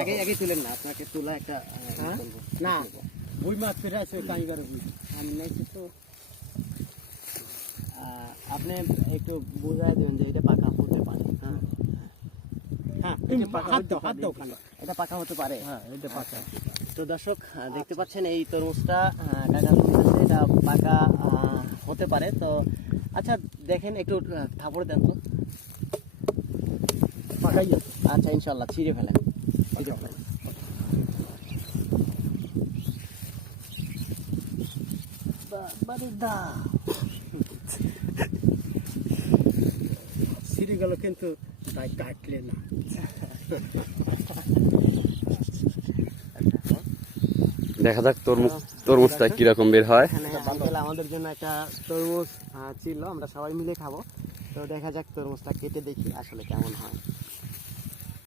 আগে আগে তুলেন না, আপনাকে তোলা একটা না বুই মাছ ফেরা আছে কাই করে আমি নাই তো। আপনি একটু বোঝাই দেবেন যে এটা পাকা হতে পারে। হ্যাঁ হ্যাঁ এটা পাকা হাত হতে দাও, হাত পারে। দাও ওখানে। এটা পাকা হতে পারে। হ্যাঁ এটা পাকা। তো দর্শক দেখতে পাচ্ছেন এই তরমুজটা কাকা বলতেছে এটা পাকা হতে পারে। তো আচ্ছা দেখেন একটু থাপড়ে দেন তো। পাকাই আছে। আচ্ছা ইনশাল্লাহ ছিঁড়ে ফেলেন, ছিঁড়ে ফেলেন। ছিঁড়ে গেল কিন্তু তাই কাটলে না। দেখা যাক তরমুজটা কিরকম বের হয়। এখানে আঙ্কেল আমাদের জন্য একটা তরমুজ ছিল, আমরা সবাই মিলে খাবো। তো দেখা যাক তরমুজটা কেটে দেখি আসলে কেমন হয়।